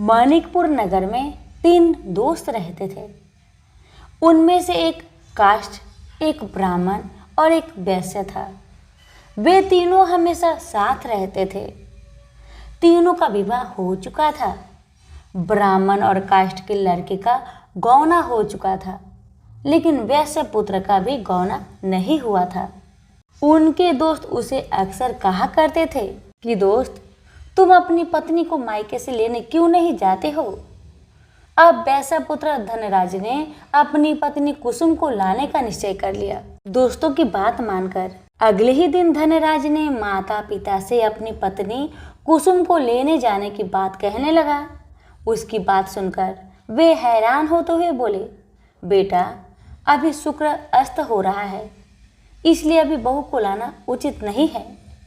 मानिकपुर नगर में 3 दोस्त रहते थे। उनमें से एक काष्ठ, एक ब्राह्मण और एक वैश्य था। वे तीनों हमेशा साथ रहते थे। तीनों का विवाह हो चुका था। ब्राह्मण और काष्ठ के लड़के का गौना हो चुका था, लेकिन वैश्य पुत्र का भी गौना नहीं हुआ था। उनके दोस्त उसे अक्सर कहा करते थे कि दोस्त, तुम अपनी पत्नी को मायके से लेने क्यों नहीं जाते हो? अब वैश्य पुत्र धनराज ने अपनी पत्नी कुसुम को लाने का निश्चय कर लिया। दोस्तों की बात मानकर अगले ही दिन धनराज ने माता पिता से अपनी पत्नी कुसुम को लेने जाने की बात कहने लगा। उसकी बात सुनकर वे हैरान होते हुए बोले, बेटा, अभी शुक्र अस्त हो रहा है, इसलिए अभी बहू को लाना उचित नहीं है।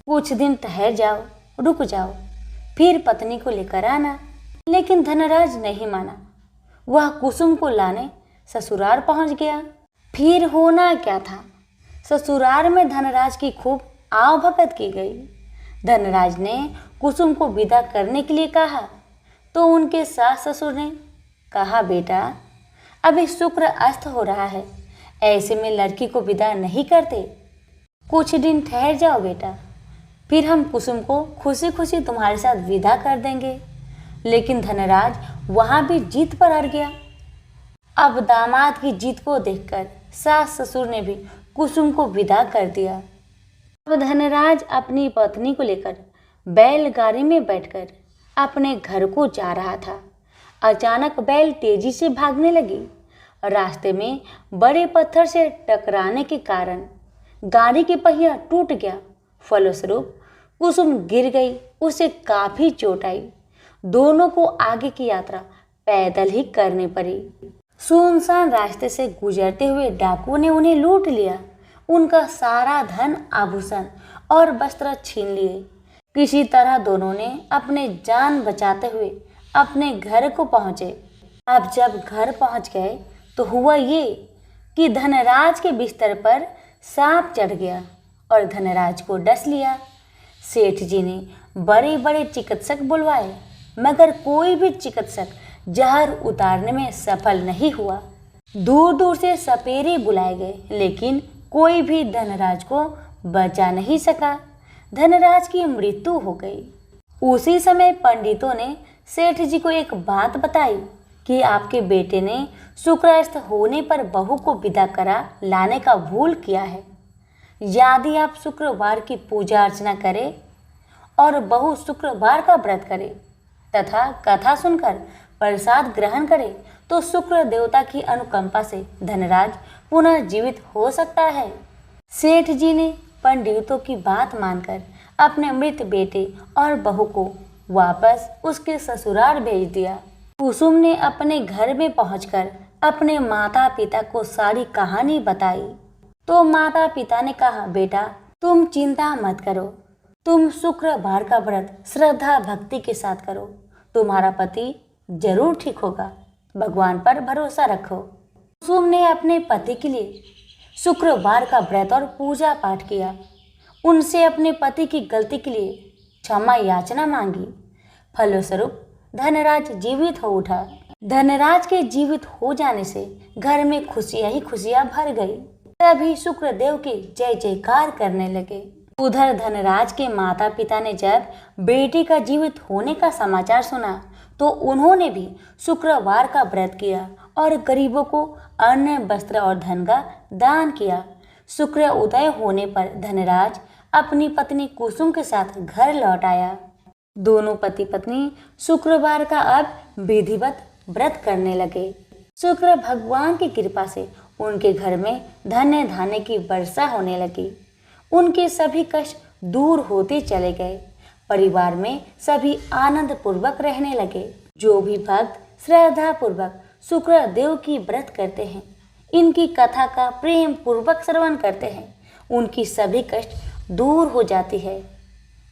कुछ दिन ठहर जाओ, रुक जाओ, फिर पत्नी को लेकर आना। लेकिन धनराज नहीं माना। वह कुसुम को लाने ससुराल पहुंच गया। फिर होना क्या था, ससुराल में धनराज की खूब आवभगत की गई। धनराज ने कुसुम को विदा करने के लिए कहा तो उनके सास ससुर ने कहा, बेटा, अभी शुक्र अस्त हो रहा है, ऐसे में लड़की को विदा नहीं करते। कुछ दिन ठहर जाओ बेटा, फिर हम कुसुम को खुशी खुशी तुम्हारे साथ विदा कर देंगे। लेकिन धनराज वहां भी जीत पर अड़ गया। अब दामाद की जीत को देखकर सास ससुर ने भी कुसुम को विदा कर दिया। अब धनराज अपनी पत्नी को लेकर बैलगाड़ी में बैठकर अपने घर को जा रहा था। अचानक बैल तेजी से भागने लगी। रास्ते में बड़े पत्थर से टकराने के कारण गाड़ी की पहिया टूट गया। फलस्वरूप कुसुम गिर गई। उसे काफी चोट आई। दोनों को आगे की यात्रा पैदल ही करनी पड़ी। सुनसान रास्ते से गुजरते हुए डाकुओं ने उन्हें लूट लिया। उनका सारा धन, आभूषण और वस्त्र छीन लिए। किसी तरह दोनों ने अपने जान बचाते हुए अपने घर को पहुंचे। अब जब घर पहुंच गए तो हुआ ये कि धनराज के बिस्तर पर सांप चढ़ गया और धनराज को डस लिया। सेठ जी ने बड़े बड़े चिकित्सक बुलवाए, मगर कोई भी चिकित्सक जहर उतारने में सफल नहीं हुआ। दूर दूर से सपेरे बुलाए गए, लेकिन कोई भी धनराज को बचा नहीं सका। धनराज की मृत्यु हो गई। उसी समय पंडितों ने सेठ जी को एक बात बताई कि आपके बेटे ने शुक्रास्त होने पर बहू को विदा करा लाने का भूल किया है। यदि आप शुक्रवार की पूजा अर्चना करें और बहू शुक्रवार का व्रत करे तथा कथा सुनकर प्रसाद ग्रहण करे तो शुक्र देवता की अनुकंपा से धनराज पुनः जीवित हो सकता है। सेठ जी ने पंडितों की बात मानकर अपने मृत बेटे और बहू को वापस उसके ससुराल भेज दिया। कुसुम ने अपने घर में पहुंचकर अपने माता पिता को सारी कहानी बताई तो माता पिता ने कहा, बेटा, तुम चिंता मत करो, तुम शुक्रवार का व्रत श्रद्धा भक्ति के साथ करो, तुम्हारा पति जरूर ठीक होगा, भगवान पर भरोसा रखो। कुसुम ने अपने पति के लिए शुक्रवार का व्रत और पूजा पाठ किया। उनसे अपने पति की गलती के लिए क्षमा याचना मांगी। फलस्वरूप धनराज जीवित हो उठा। धनराज के जीवित हो जाने से घर में खुशियां ही खुशियां भर गई। तभी शुक्रदेव के जय जयकार करने लगे। उधर धनराज के माता पिता ने जब बेटे का जीवित होने का समाचार सुना तो उन्होंने भी शुक्रवार का व्रत किया और गरीबों को अन्न, वस्त्र और धन का दान किया। शुक्र उदय होने पर धनराज अपनी पत्नी कुसुम के साथ घर लौट आया। दोनों पति पत्नी शुक्रवार का अब विधिवत व्रत करने लगे। शुक्र भगवान की कृपा से उनके घर में धन्य धान्य की वर्षा होने लगी। उनके सभी कष्ट दूर होते चले गए। परिवार में सभी आनंद पूर्वक रहने लगे। जो भी भक्त श्रद्धा पूर्वक शुक्र देव की व्रत करते हैं, इनकी कथा का प्रेम पूर्वक श्रवण करते हैं, उनकी सभी कष्ट दूर हो जाती है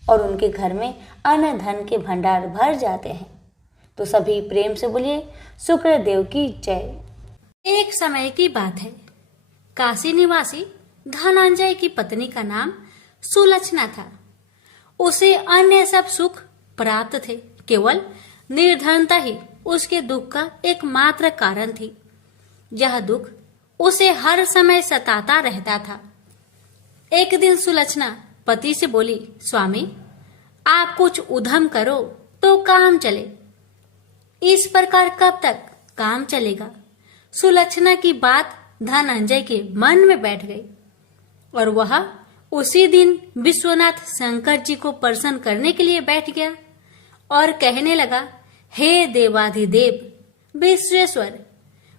और उनके घर में अन्न धन के भंडार भर जाते हैं। तो सभी प्रेम से बोलिए शुक्र देव की जय। एक समय की बात है। काशी निवासी धनंजय की पत्नी का नाम सुलक्षणा था। उसे अन्य सब सुख प्राप्त थे, केवल निर्धनता ही उसके दुख का एकमात्र कारण थी। यह दुख उसे हर समय सताता रहता था। एक दिन सुलक्षणा पति से बोली, स्वामी, आप कुछ उद्यम करो तो काम चले। इस प्रकार कब तक काम चलेगा? सुलक्षणा की बात धनंजय के मन में बैठ गई और वह उसी दिन विश्वनाथ शंकर जी को प्रसन्न करने के लिए बैठ गया और कहने लगा, हे देवाधिदेव विश्वेश्वर,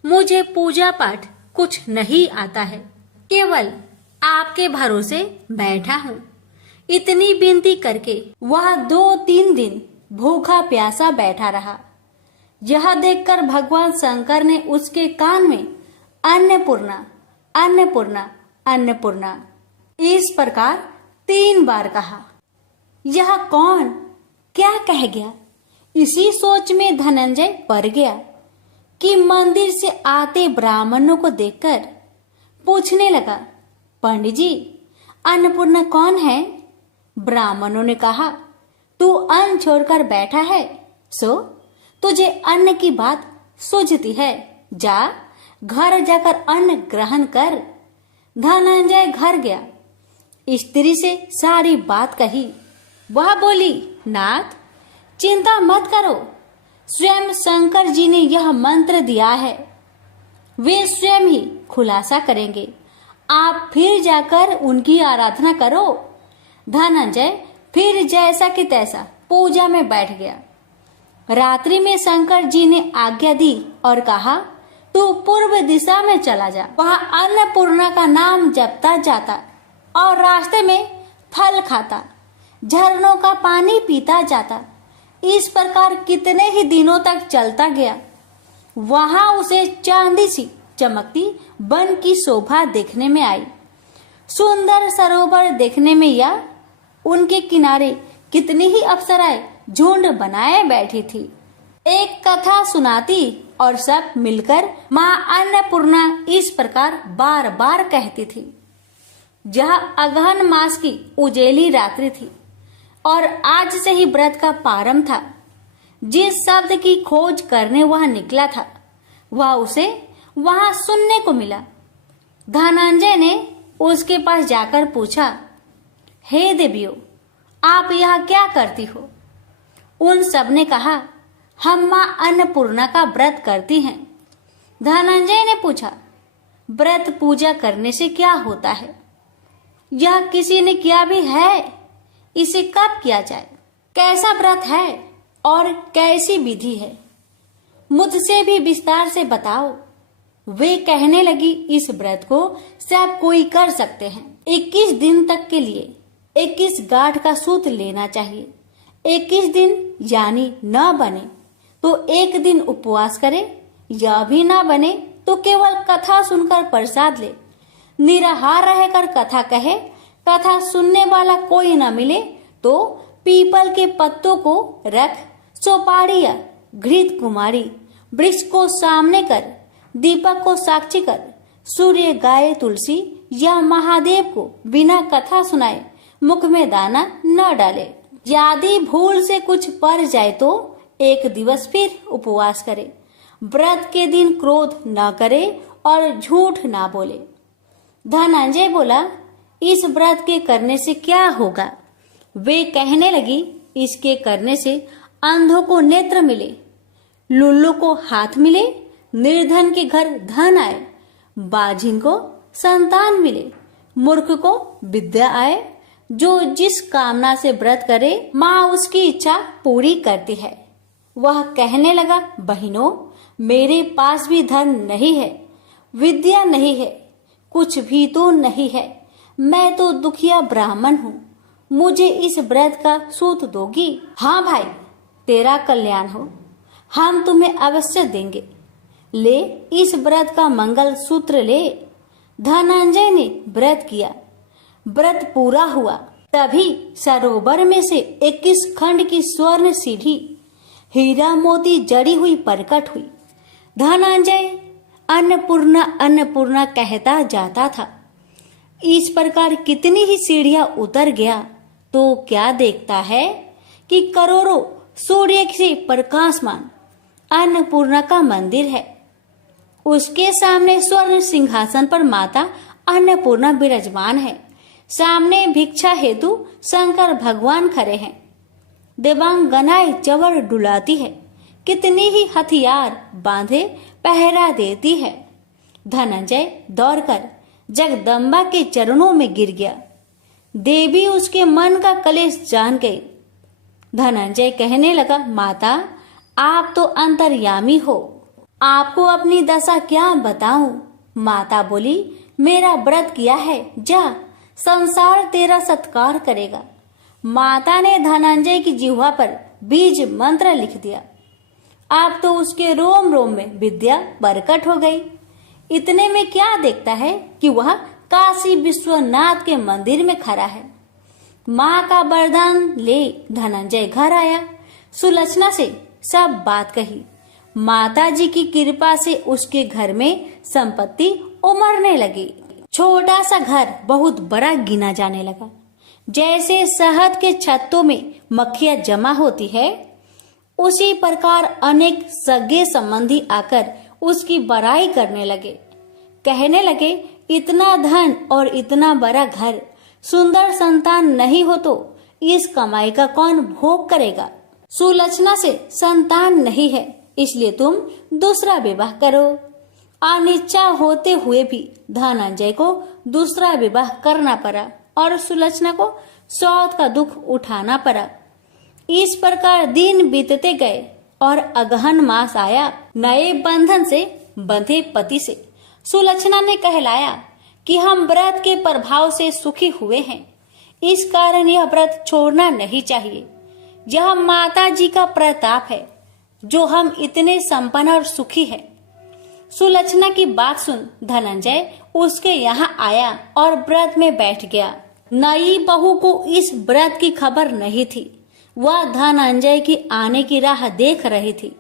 मुझे पूजा पाठ कुछ नहीं आता है, केवल आपके भरोसे बैठा हूँ। इतनी विनती करके वह 2-3 दिन भूखा प्यासा बैठा रहा। यह देखकर भगवान शंकर ने उसके कान में अन्नपूर्णा अन्नपूर्णा अन्नपूर्णा इस प्रकार 3 बार कहा। यह कौन क्या कह गया? इसी सोच में धनंजय पड़ गया कि मंदिर से आते ब्राह्मणों को देखकर पूछने लगा, पंडित जी, अन्नपूर्णा कौन है? ब्राह्मणों ने कहा, तू अन्न छोड़कर बैठा है, सो तुझे अन्न की बात सूझती है, जा घर जाकर अन्न ग्रहण कर। धनंजय घर गया, स्त्री से सारी बात कही। वह बोली, नाथ, चिंता मत करो, स्वयं शंकर जी ने यह मंत्र दिया है, वे स्वयं ही खुलासा करेंगे, आप फिर जाकर उनकी आराधना करो। धनंजय फिर जैसा कि तैसा पूजा में बैठ गया। रात्रि में शंकर जी ने आज्ञा दी और कहा, तू पूर्व दिशा में चला जा। वहां अन्नपूर्णा का नाम जपता जाता और रास्ते में फल खाता, झरनों का पानी पीता जाता। इस प्रकार कितने ही दिनों तक चलता गया। वहां उसे चांदी सी चमकती वन की शोभा देखने में आई। सुंदर सरोवर देखने में या उनके किनारे कितनी ही अप्सराएं झुंड बनाए बैठी थी। एक कथा सुनाती और सब मिलकर माँ अन्नपूर्णा इस प्रकार बार बार कहती थी। यह अगहन मास की उजेली रात्रि थी और आज से ही व्रत का प्रारंभ था। जिस शब्द की खोज करने वह निकला था वह उसे वहां सुनने को मिला। धनंजय ने उसके पास जाकर पूछा, हे देवियों, आप यहाँ क्या करती हो? उन सब ने कहा, हम माँ अन्नपूर्णा का व्रत करती हैं। धनंजय ने पूछा, व्रत पूजा करने से क्या होता है? यह किसी ने किया भी है? इसे कब किया जाए? कैसा व्रत है और कैसी विधि है? मुझसे भी विस्तार से बताओ। वे कहने लगी, इस व्रत को सब कोई कर सकते हैं। 21 दिन तक के लिए 21 गांठ का सूत लेना चाहिए। 21 दिन यानी न बने तो एक दिन उपवास करे, या भी ना बने तो केवल कथा सुनकर प्रसाद ले। निराहार रहकर कथा कहे, कथा सुनने वाला कोई न मिले तो पीपल के पत्तों को रख, सुपारी या घृत कुमारी वृक्ष को सामने कर, दीपक को साक्षी कर, सूर्य, गाय, तुलसी या महादेव को बिना कथा सुनाए मुख में दाना न डाले। यदि भूल से कुछ पड़ जाए तो एक दिवस फिर उपवास करे। व्रत के दिन क्रोध न करे और झूठ ना बोले। धनंजय बोला, इस व्रत के करने से क्या होगा? वे कहने लगी, इसके करने से अंधों को नेत्र मिले, लुल्लू को हाथ मिले, निर्धन के घर धन आए, बाझिन को संतान मिले, मूर्ख को विद्या आए। जो जिस कामना से व्रत करे माँ उसकी इच्छा पूरी करती है। वह कहने लगा, बहनों, मेरे पास भी धन नहीं है, विद्या नहीं है, कुछ भी तो नहीं है। मैं तो दुखिया ब्राह्मण हूँ, मुझे इस व्रत का सूत दोगी? हाँ भाई, तेरा कल्याण हो, हम तुम्हें अवश्य देंगे। ले, इस व्रत का मंगल सूत्र ले। धनंजय ने व्रत किया। व्रत पूरा हुआ तभी सरोवर में से 21 खंड की स्वर्ण सीढ़ी हीरा मोती जड़ी हुई प्रकट हुई। धनंजय अन्नपूर्णा अन्नपूर्णा कहता जाता था। इस प्रकार कितनी ही सीढ़ियां उतर गया तो क्या देखता है कि करोड़ों सूर्य से प्रकाशमान अन्नपूर्णा का मंदिर है। उसके सामने स्वर्ण सिंहासन पर माता अन्नपूर्णा विराजमान है। सामने भिक्षा हेतु शंकर भगवान खड़े हैं। देवांगनाएं चवर डुलाती है। कितनी ही हथियार बांधे पहरा देती है। धनंजय दौड़कर जगदम्बा के चरणों में गिर गया। देवी उसके मन का कलेश जान गई। धनंजय कहने लगा, माता आप तो अंतर्यामी हो, आपको अपनी दशा क्या बताऊं। माता बोली, मेरा व्रत किया है, जा संसार तेरा सत्कार करेगा। माता ने धनंजय की जिह्वा पर बीज मंत्र लिख दिया। अब तो उसके रोम रोम में विद्या प्रकट हो गई। इतने में क्या देखता है कि वह काशी विश्वनाथ के मंदिर में खड़ा है। माँ का वरदान ले धनंजय घर आया। सुलक्षणा से सब बात कही। माता जी की कृपा से उसके घर में संपत्ति उमड़ने लगी। छोटा सा घर बहुत बड़ा गिना जाने लगा। जैसे शहद के छत्तों में मक्खियां जमा होती है, उसी प्रकार अनेक सगे संबंधी आकर उसकी बड़ाई करने लगे। कहने लगे, इतना धन और इतना बड़ा घर, सुंदर संतान नहीं हो तो इस कमाई का कौन भोग करेगा। सुलक्षणा से संतान नहीं है, इसलिए तुम दूसरा विवाह करो। अनिच्छा होते हुए भी धनंजय को दूसरा विवाह करना पड़ा और सुलक्षणा को सौत का दुख उठाना पड़ा। इस प्रकार दिन बीतते गए और अगहन मास आया। नए बंधन से बंधे पति से सुलक्षणा ने कहलाया कि हम व्रत के प्रभाव से सुखी हुए हैं, इस कारण यह व्रत छोड़ना नहीं चाहिए। यह माता जी का प्रताप है जो हम इतने संपन्न और सुखी हैं। सुलक्षणा की बात सुन धनंजय उसके यहाँ आया और व्रत में बैठ गया। नई बहू को इस व्रत की खबर नहीं थी। वह धनंजय की आने की राह देख रही थी।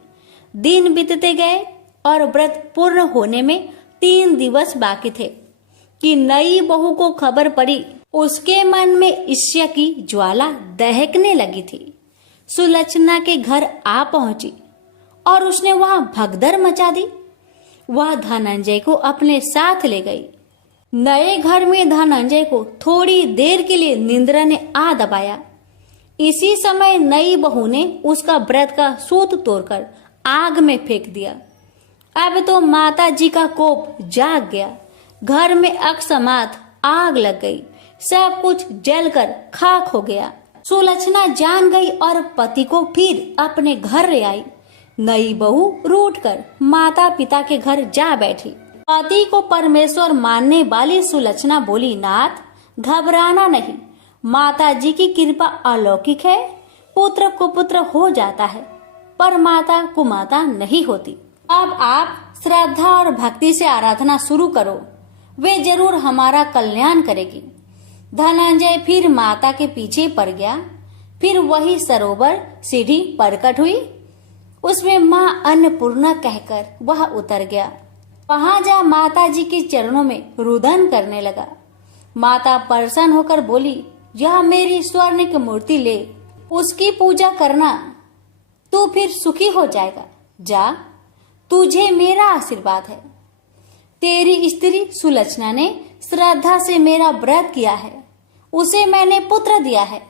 दिन बीतते गए और व्रत पूर्ण होने में 3 दिवस बाकी थे कि नई बहू को खबर पड़ी। उसके मन में ईर्ष्या की ज्वाला दहकने लगी थी। सुलक्षणा के घर आ पहुंची और उसने वहां भगदड़ मचा दी। वह धनंजय को अपने साथ ले गई। नए घर में धनंजय को थोड़ी देर के लिए निंद्रा ने आ दबाया। इसी समय नई बहू ने उसका व्रत का सूत तोड़कर आग में फेंक दिया। अब तो माता जी का कोप जाग गया। घर में अकस्मात आग लग गई। सब कुछ जलकर खाक हो गया। सुलक्षणा जान गई और पति को फिर अपने घर ले आई। नई बहू रूठकर माता पिता के घर जा बैठी। पति को परमेश्वर मानने वाली सुलक्षणा बोली, नाथ घबराना नहीं, माता जी की कृपा अलौकिक है। पुत्र कुपुत्र हो जाता है पर माता कुमाता नहीं होती। अब आप श्रद्धा और भक्ति से आराधना शुरू करो, वे जरूर हमारा कल्याण करेगी। धनंजय फिर माता के पीछे पड़ गया। फिर वही सरोवर सीढ़ी प्रकट हुई। उसमें माँ अन्नपूर्णा कहकर वह उतर गया। वहां जा माता जी के चरणों में रुदन करने लगा। माता प्रसन्न होकर बोली, यह मेरी स्वर्ण की मूर्ति ले, उसकी पूजा करना, तू फिर सुखी हो जाएगा। जा, तुझे मेरा आशीर्वाद है। तेरी स्त्री सुलक्षणा ने श्रद्धा से मेरा व्रत किया है, उसे मैंने पुत्र दिया है।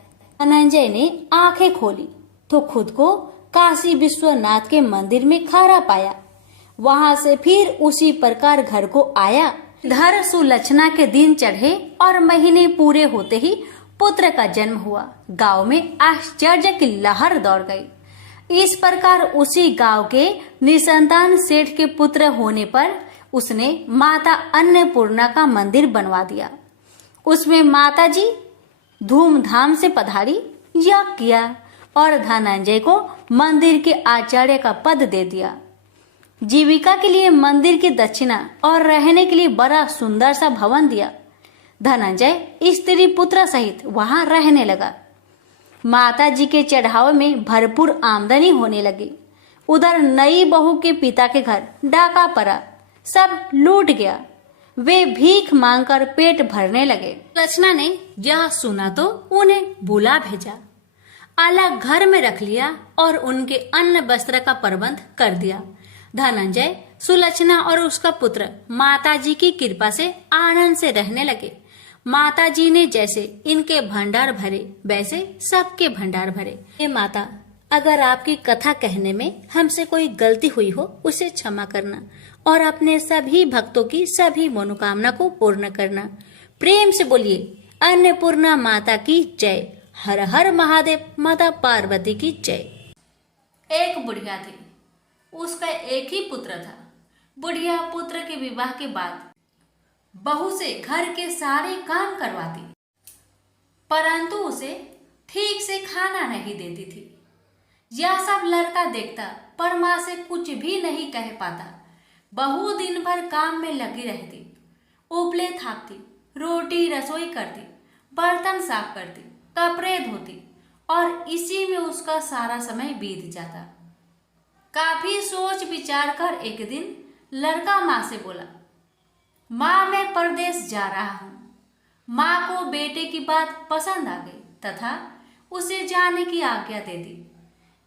धनंजय ने आंखें खोली तो खुद को काशी विश्वनाथ के मंदिर में खड़ा पाया। वहां से फिर उसी प्रकार घर को आया। धर सुलक्षणा के दिन चढ़े और महीने पूरे होते ही पुत्र का जन्म हुआ। गांव में आश्चर्य की लहर दौड़ गई। इस प्रकार उसी गांव के निसंतान सेठ के पुत्र होने पर उसने माता अन्नपूर्णा का मंदिर बनवा दिया। उसमें माता जी धूमधाम से पधारी, यज्ञ किया और धनंजय को मंदिर के आचार्य का पद दे दिया। जीविका के लिए मंदिर की दक्षिणा और रहने के लिए बड़ा सुंदर सा भवन दिया। धनंजय स्त्री पुत्र सहित वहां रहने लगा। माता जी के चढ़ावे में भरपूर आमदनी होने लगी। उधर नई बहू के पिता के घर डाका पड़ा, सब लूट गया। वे भीख मांगकर पेट भरने लगे। सुलक्षणा ने यह सुना तो उन्हें बुला भेजा। अलग घर में रख लिया और उनके अन्न वस्त्र का प्रबंध कर दिया। धनंजय, सुलक्षणा और उसका पुत्र माताजी की कृपा से आनंद से रहने लगे। माताजी ने जैसे इनके भंडार भरे वैसे सबके भंडार भरे। हे माता, अगर आपकी कथा कहने में हमसे कोई गलती हुई हो उसे क्षमा करना और अपने सभी भक्तों की सभी मनोकामना को पूर्ण करना। प्रेम से बोलिए अन्नपूर्णा माता की जय। हर हर महादेव, माता पार्वती की जय। एक बुढ़िया थी, उसका एक ही पुत्र था। बुढ़िया पुत्र के विवाह के बाद बहू से घर के सारे काम करवाती, परंतु उसे ठीक से खाना नहीं देती थी। यह सब लड़का देखता पर माँ से कुछ भी नहीं कह पाता। बहू दिन भर काम में लगी रहती, उपले थापती, रोटी रसोई करती, बर्तन साफ करती, कपड़े धोती और इसी में उसका सारा समय बीत जाता। काफी सोच विचार कर एक दिन लड़का माँ से बोला, माँ मैं परदेश जा रहा हूँ। माँ को बेटे की बात पसंद आ गई तथा उसे जाने की आज्ञा दे दी।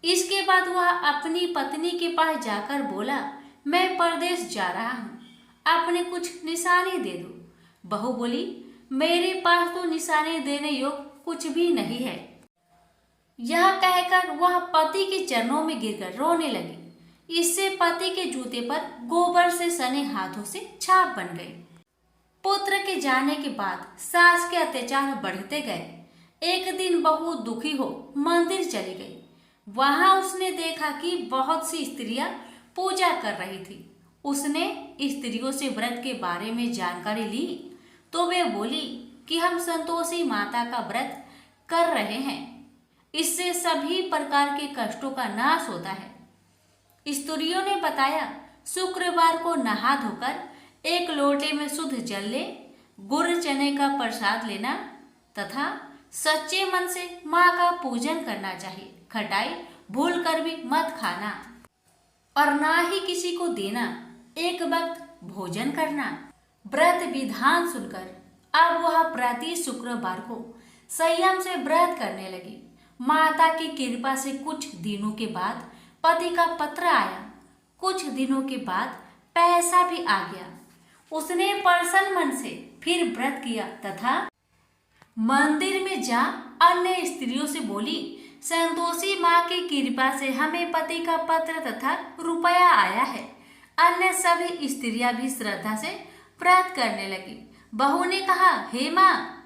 इसके बाद वह अपनी पत्नी के पास जाकर बोला, मैं परदेश जा रहा हूँ, अपने कुछ निशानी दे दो। बहू बोली, मेरे पास तो निशानी देने योग्य कुछ भी नहीं है। यह कहकर वह पति के चरणों में गिरकर रोने लगी। इससे पति के जूते पर गोबर से सने हाथों से छाप बन गई। पुत्र के जाने के बाद सास के अत्याचार बढ़ते गए। एक दिन बहू दुखी हो मंदिर चली गई। वहां उसने देखा कि बहुत सी स्त्रियां पूजा कर रही थी। उसने स्त्रियों से व्रत के बारे में जानकारी ली तो वे बोली कि हम संतोषी माता का व्रत कर रहे हैं, इससे सभी प्रकार के कष्टों का नाश होता है। स्त्रियों ने बताया, शुक्रवार को नहा धोकर एक लोटे में शुद्ध जल ले, गुड़ चने का प्रसाद लेना तथा सच्चे मन से माँ का पूजन करना चाहिए। खटाई भूल कर भी मत खाना और ना ही किसी को देना। एक वक्त भोजन करना। व्रत विधान सुनकर अब वह प्रति शुक्रवार को संयम से व्रत करने लगी। माता की कृपा से कुछ दिनों के बाद पति का पत्र आया। कुछ दिनों के बाद पैसा भी आ गया। उसने प्रसन्न मन से फिर व्रत किया तथा मंदिर में जा अन्य स्त्रियों से बोली, संतोषी माँ की कृपा से हमें पति का पत्र तथा रुपया आया है। अन्य सभी स्त्रियां भी श्रद्धा से व्रत करने लगी। बहू ने कहा, हे माँ,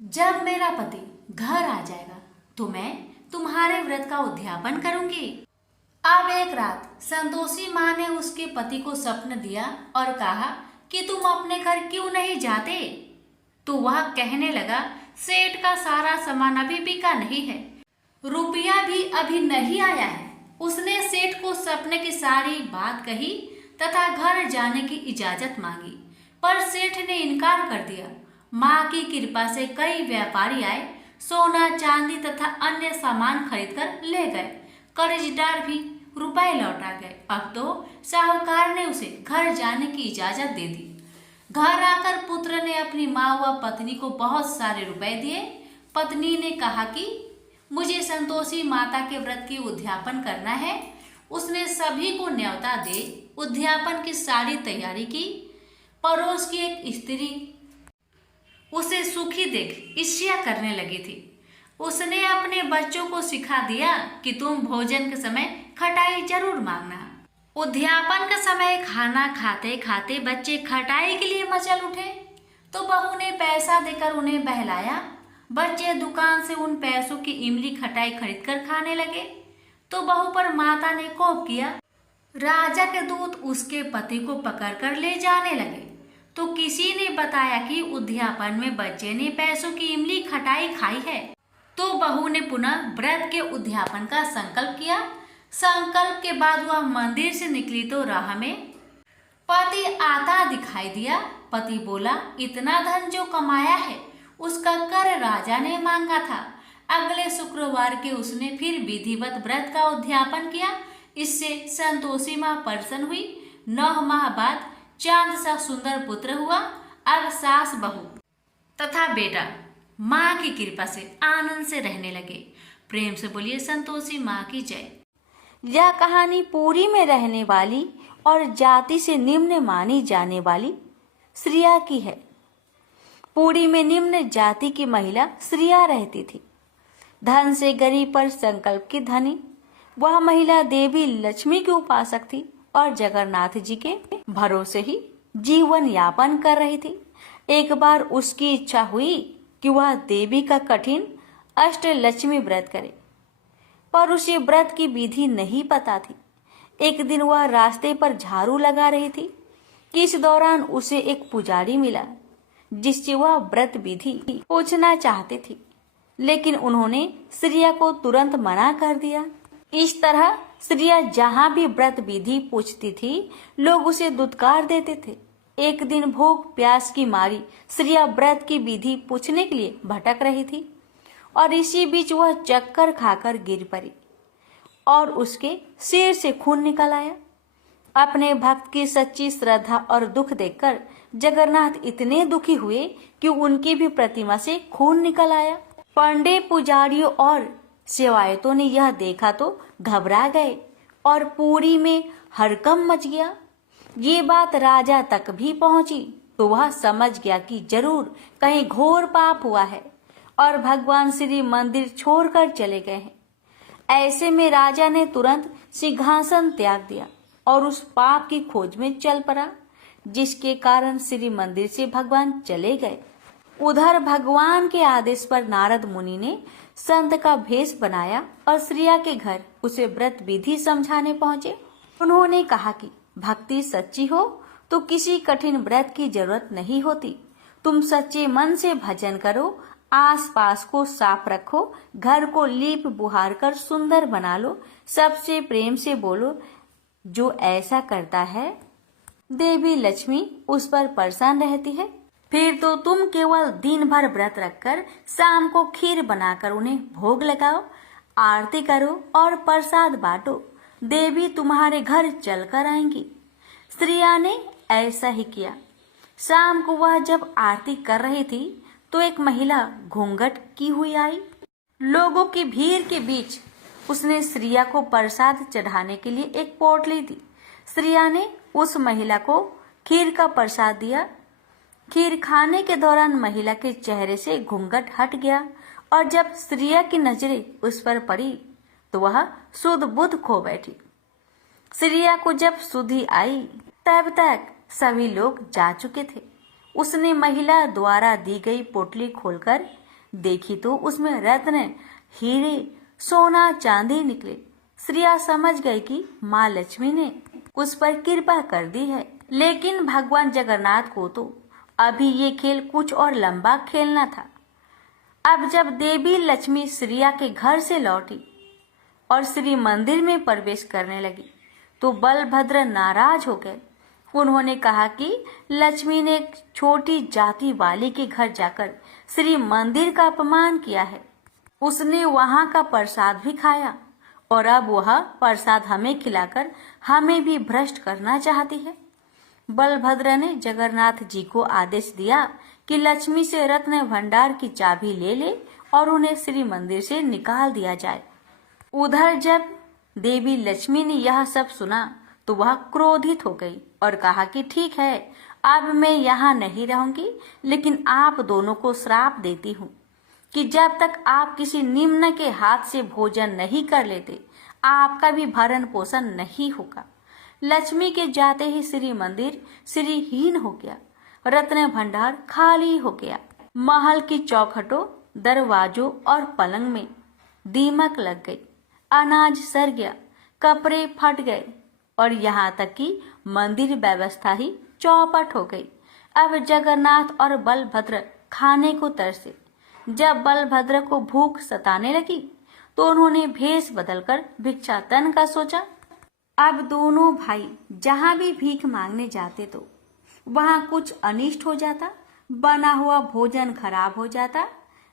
जब मेरा पति घर आ जाएगा तो मैं तुम्हारे व्रत का उद्यापन करूंगी। अब एक रात संतोषी माँ ने उसके पति को स्वप्न दिया और कहा कि तुम अपने घर क्यों नहीं जाते। तो वह कहने लगा, सेठ का सारा सामान अभी बिका नहीं है, रुपया भी अभी नहीं आया है। उसने सेठ को सपने की सारी बात कही तथा घर जाने की इजाजत मांगी, पर सेठ ने इनकार कर दिया। माँ की कृपा से कई व्यापारी आए, सोना चांदी तथा अन्य सामान खरीदकर ले गए। कर्जदार भी रुपए लौटा गए। अब तो साहूकार ने उसे घर जाने की इजाजत दे दी। घर आकर पुत्र ने अपनी माँ व पत्नी को बहुत सारे रुपए दिए। पत्नी ने कहा कि मुझे संतोषी माता के व्रत की उद्यापन करना है। उसने सभी को न्योता दे उद्यापन की सारी तैयारी की। पड़ोस की एक स्त्री उसे सुखी देख ईर्ष्या करने लगी थी। उसने अपने बच्चों को सिखा दिया कि तुम भोजन के समय खटाई जरूर मांगना। उद्यापन के समय खाना खाते खाते बच्चे खटाई के लिए मचल उठे तो बहू ने पैसा देकर उन्हें बहलाया। बच्चे दुकान से उन पैसों की इमली खटाई खरीदकर खाने लगे तो बहू पर माता ने कोप किया। राजा के दूत उसके पति को पकड़कर ले जाने लगे तो किसी ने बताया कि उद्यापन में बच्चे ने पैसों की इमली खटाई खाई है। तो बहू ने पुनः व्रत के उद्यापन का संकल्प किया। संकल्प के बाद वह मंदिर से निकली तो राह में पति आता दिखाई दिया। पति बोला, इतना धन जो कमाया है उसका कर राजा ने मांगा था। अगले शुक्रवार के उसने फिर विधिवत व्रत का उद्यापन किया। इससे संतोषी माँ प्रसन्न हुई। 9 माह बाद चांद सा सुंदर पुत्र हुआ। अब सास बहू तथा बेटा माँ की कृपा से आनंद से रहने लगे। प्रेम से बोलिए संतोषी माँ की जय। यह कहानी पुरी में रहने वाली और जाति से निम्न मानी जाने वाली श्रिया की है। पुरी में निम्न जाति की महिला श्रिया रहती थी। धन से गरीब पर संकल्प की धनी वह महिला देवी लक्ष्मी की उपासक थी और जगन्नाथ जी के भरोसे ही जीवन यापन कर रही थी। एक बार उसकी इच्छा हुई कि वह देवी का कठिन अष्टलक्ष्मी व्रत करे, पर उसे व्रत की विधि नहीं पता थी। एक दिन वह रास्ते पर झाड़ू लगा रही थी कि इस दौरान उसे एक पुजारी मिला जिससे वह व्रत विधि पूछना चाहती थी, लेकिन उन्होंने श्रिया को तुरंत मना कर दिया। इस तरह श्रिया जहाँ भी व्रत विधि पूछती थी, लोग उसे दुत्कार देते थे। एक दिन भूख प्यास की मारी श्रिया व्रत की विधि पूछने के लिए भटक रही थी और इसी बीच वह चक्कर खाकर गिर पड़ी और उसके सिर से खून निकल आया। अपने भक्त की सच्ची श्रद्धा और दुख देखकर जगन्नाथ इतने दुखी हुए कि उनकी भी प्रतिमा से खून निकल आया। पंडे पुजारियों और सेवायतों ने यह देखा तो घबरा गए और पुरी में हड़कंप मच गया। ये बात राजा तक भी पहुंची तो वह समझ गया कि जरूर कहीं घोर पाप हुआ है और भगवान श्री मंदिर छोड़कर चले गए हैं। ऐसे में राजा ने तुरंत सिंहासन त्याग दिया और उस पाप की खोज में चल पड़ा, जिसके कारण श्री मंदिर से भगवान चले गए। उधर भगवान के आदेश पर नारद मुनि ने संत का भेष बनाया और श्रिया के घर उसे व्रत विधि समझाने पहुंचे। उन्होंने कहा कि भक्ति सच्ची हो तो किसी कठिन व्रत की जरूरत नहीं होती। तुम सच्चे मन से भजन करो, आसपास को साफ रखो, घर को लीप बुहार कर सुंदर बना लो, सबसे प्रेम से बोलो। जो ऐसा करता है देवी लक्ष्मी उस पर प्रसन्न रहती है। फिर तो तुम केवल दिन भर व्रत रखकर शाम को खीर बनाकर उन्हें भोग लगाओ, आरती करो और प्रसाद बांटो। देवी तुम्हारे घर चलकर आएंगी। श्रिया ने ऐसा ही किया। शाम को वह जब आरती कर रही थी तो एक महिला घूंघट की हुई आई। लोगों की भीड़ के बीच उसने श्रिया को प्रसाद चढ़ाने के लिए एक पोटली दी। श्रिया ने उस महिला को खीर का प्रसाद दिया। खीर खाने के दौरान महिला के चेहरे से घूंघट हट गया और जब श्रिया की नजरें उस पर पड़ी तो वह सुध बुध खो बैठी। श्रिया को जब सुधि आई तब तक सभी लोग जा चुके थे। उसने महिला द्वारा दी गई पोटली खोलकर देखी तो उसमें रत्न, हीरे, सोना, चांदी निकले। श्रिया समझ गई कि माँ लक्ष्मी ने उस पर कृपा कर दी है, लेकिन भगवान जगन्नाथ को तो अभी ये खेल कुछ और लंबा खेलना था। अब जब देवी लक्ष्मी श्रिया के घर से लौटी और श्री मंदिर में प्रवेश करने लगी तो बलभद्र नाराज हो गए। उन्होंने कहा कि लक्ष्मी ने एक छोटी जाति वाली के घर जाकर श्री मंदिर का अपमान किया है। उसने वहां का प्रसाद भी खाया और अब वह प्रसाद हमें खिलाकर हमें भी भ्रष्ट करना चाहती है। बलभद्र ने जगन्नाथ जी को आदेश दिया कि लक्ष्मी से रत्न भंडार की चाबी ले ले और उन्हें श्री मंदिर से निकाल दिया जाए। उधर जब देवी लक्ष्मी ने यह सब सुना तो वह क्रोधित हो गई और कहा कि ठीक है, अब मैं यहाँ नहीं रहूंगी, लेकिन आप दोनों को श्राप देती हूँ कि जब तक आप किसी निम्न के हाथ से भोजन नहीं कर लेते, आपका भी भरण पोषण नहीं होगा। लक्ष्मी के जाते ही श्री मंदिर श्रीहीन हो गया, रत्न भंडार खाली हो गया। महल की चौखटों, दरवाजों और पलंग में दीमक लग गई, अनाज सड़ गया, कपड़े फट गए और यहाँ तक कि मंदिर व्यवस्था ही चौपट हो गई। अब जगन्नाथ और बलभद्र खाने को तरसे। जब बलभद्र को भूख सताने लगी तो उन्होंने भेष बदलकर भिक्षाटन का सोचा। अब दोनों भाई जहाँ भी भीख मांगने जाते तो वहाँ कुछ अनिष्ट हो जाता, बना हुआ भोजन खराब हो जाता,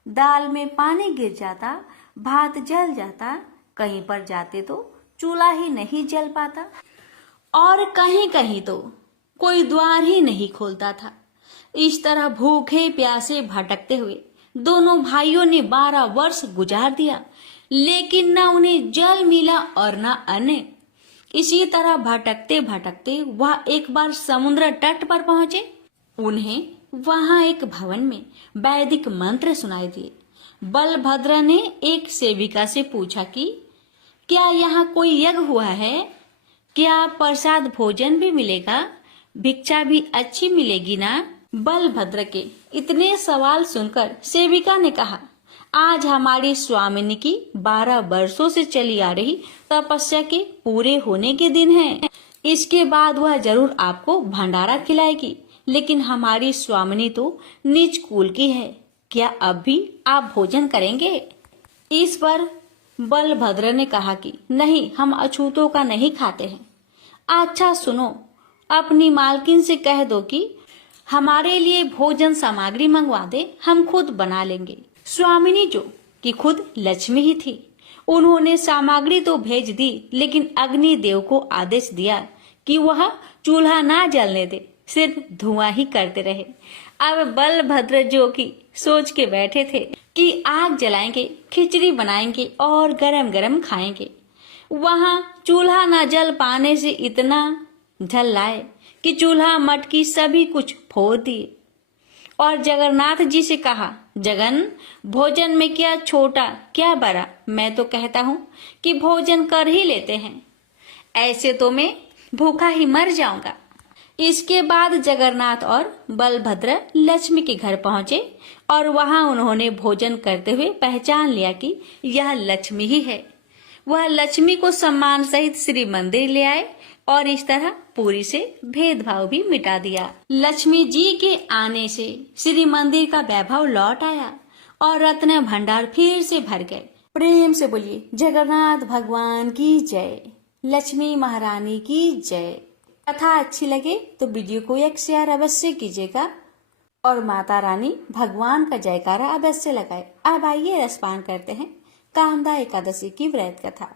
दाल में पानी गिर जाता, भात जल जाता, कहीं पर जाते तो चूल्हा ही नहीं जल पाता और कहीं कहीं तो कोई द्वार ही नहीं खोलता था। इस तरह भूखे प्यासे भटकते हुए दोनों भाइयों ने 12 वर्ष गुजार दिया। लेकिन न उन्हें जल मिला और न अन्न। इसी तरह भटकते भटकते वह एक बार समुद्र तट पर पहुंचे। उन्हें वहां एक भवन में वैदिक मंत्र सुनाई दिए। बलभद्र ने एक सेविका से पूछा कि क्या यहाँ कोई यज्ञ हुआ है? क्या प्रसाद भोजन भी मिलेगा? भिक्षा भी अच्छी मिलेगी ना? बलभद्र के इतने सवाल सुनकर सेविका ने कहा, आज हमारी स्वामिनी की 12 वर्षों से चली आ रही तपस्या के पूरे होने के दिन है। इसके बाद वह जरूर आपको भंडारा खिलाएगी। लेकिन हमारी स्वामिनी तो नीच कुल की है, क्या अब भी आप भोजन करेंगे? इस पर बलभद्र ने कहा कि नहीं, हम अछूतों का नहीं खाते हैं। अच्छा सुनो, अपनी मालकिन से कह दो कि हमारे लिए भोजन सामग्री मंगवा दे, हम खुद बना लेंगे। स्वामिनी जो कि खुद लक्ष्मी ही थी, उन्होंने सामग्री तो भेज दी, लेकिन अग्निदेव को आदेश दिया कि वह चूल्हा ना जलने दे, सिर्फ धुआं ही करते रहे। अब बलभद्र जो कि सोच के बैठे थे कि आग जलाएंगे, खिचड़ी बनाएंगे और गरम गरम खाएंगे, वहां चूल्हा न जल पाने से इतना झल लाए कि चूल्हा मटकी सभी कुछ फोड़ दिए और जगन्नाथ जी से कहा, जगन, भोजन में क्या छोटा क्या बड़ा, मैं तो कहता हूँ कि भोजन कर ही लेते हैं, ऐसे तो मैं भूखा ही मर जाऊंगा। इसके बाद जगन्नाथ और बलभद्र लक्ष्मी के घर पहुंचे और वहां उन्होंने भोजन करते हुए पहचान लिया कि यह लक्ष्मी ही है। वह लक्ष्मी को सम्मान सहित श्री मंदिर ले आए और इस तरह पूरी से भेदभाव भी मिटा दिया। लक्ष्मी जी के आने से श्री मंदिर का वैभव लौट आया और रत्न भंडार फिर से भर गए। प्रेम से बोलिए जगन्नाथ भगवान की जय, लक्ष्मी महारानी की जय। कथा अच्छी लगे तो वीडियो को एक शेयर अवश्य कीजिएगा और माता रानी भगवान का जयकारा अवश्य लगाए। अब आइए रसपान करते हैं कामदा एकादशी की व्रत कथा।